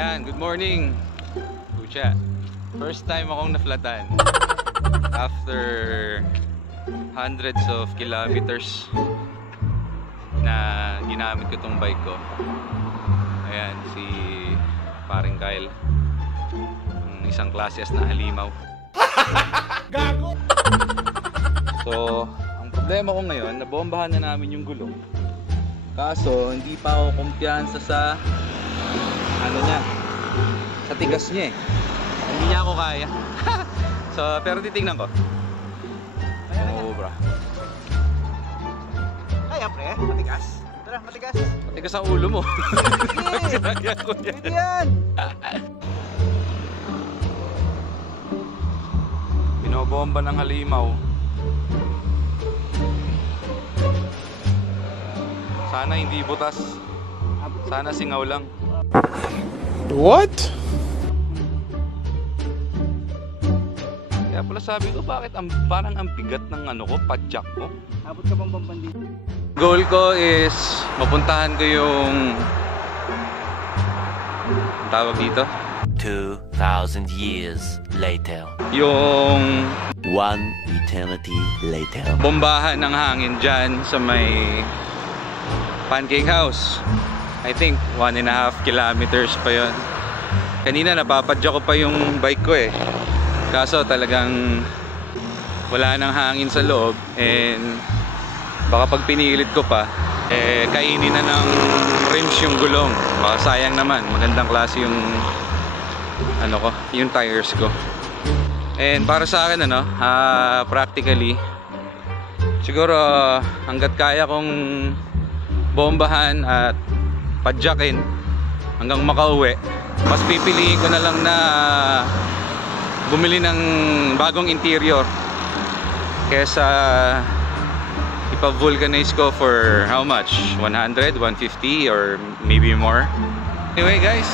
Ayan, good morning. Pucha, first time akong naflatan after hundreds of kilometers na ginamit ko tong bike ko. Ayan, si paring Kyle, ang isang klases na halimaw. Gago! So, ang problema ko ngayon, nabombahan na namin yung gulong. Kaso, hindi pa ako kumpiyansa sa ano niya, sa tigas niya eh. Hindi niya ako kaya. So, pero titingnan ko. Oo, bro. Kaya pre, matigas. Tara, matigas. Matigas ang ulo mo. Hindi yan. Binobomba ng halimaw. Sana hindi butas. Sana singaw lang. What? Kaya pala sabi ko, bakit parang ang bigat ng ano ko, padjak ko. Abot ka pang bambandi. Goal ko is mapuntahan ko yung tawag dito, 2,000 years later. yung One eternity later. bombahan ng hangin dyan sa may Pancake House. I think 1.5 kilometers pa yon. Kanina napapadya ko pa yung bike ko eh. Kaso talagang wala nang hangin sa loob, and baka pag pinilit ko pa kainin na ng rims yung gulong. Baka sayang naman, magandang klase yung ano ko, yung tires ko. And para sa akin practically siguro hanggat kaya kong bombahan at padyakin hanggang makauwi, mas pipiliin ko na lang na bumili ng bagong interior kesa ipa-vulcanize ko for how much? 100, 150 or maybe more. Anyway guys,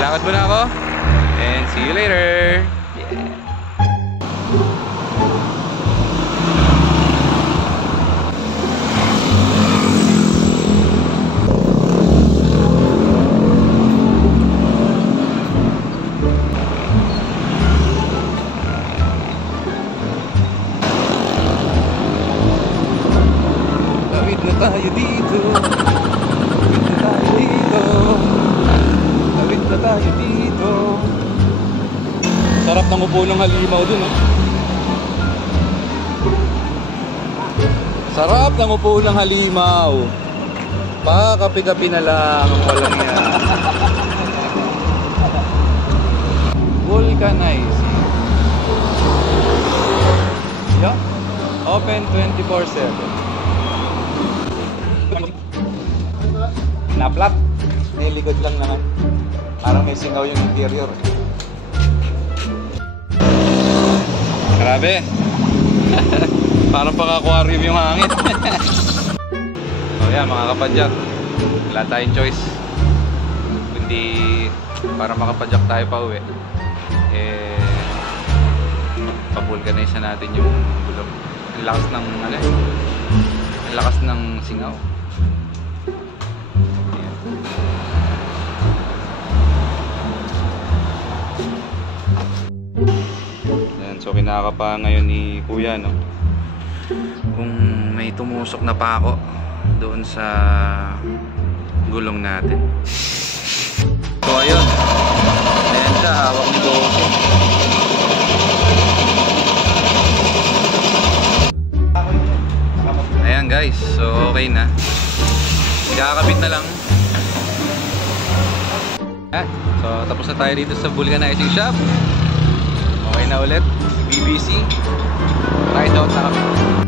lakad muna ako and see you later. Tawid na tayo dito. Tawid na tayo dito. Tawid na tayo dito. Sarap ng upo ng halimaw dun eh. Sarap ng upo ng halimaw. Pakapi-kapi na lang. Walang yan. Vulcanizing. Yeah. Open 24/7. Naplat. May likod lang naman. Parang may singaw yung interior. Grabe. Parang pang-aquarium yung hangin. So yan mga kapadyak, wala tayong choice kundi para makapadyak tayo pa uwi pabulganize na natin yung gulong. Ang lakas ng ang lakas ng singaw. So kinakapa ngayon ni Kuya kung may tumusok na pako doon sa gulong natin. So ayun, ayan siya, hawak ni Goku. Ayan guys, so okay na, ikakabit na lang. Ayan, so tapos na tayo dito sa vulcanizing shop. Okay na ulit, BBC. Ride out na kami.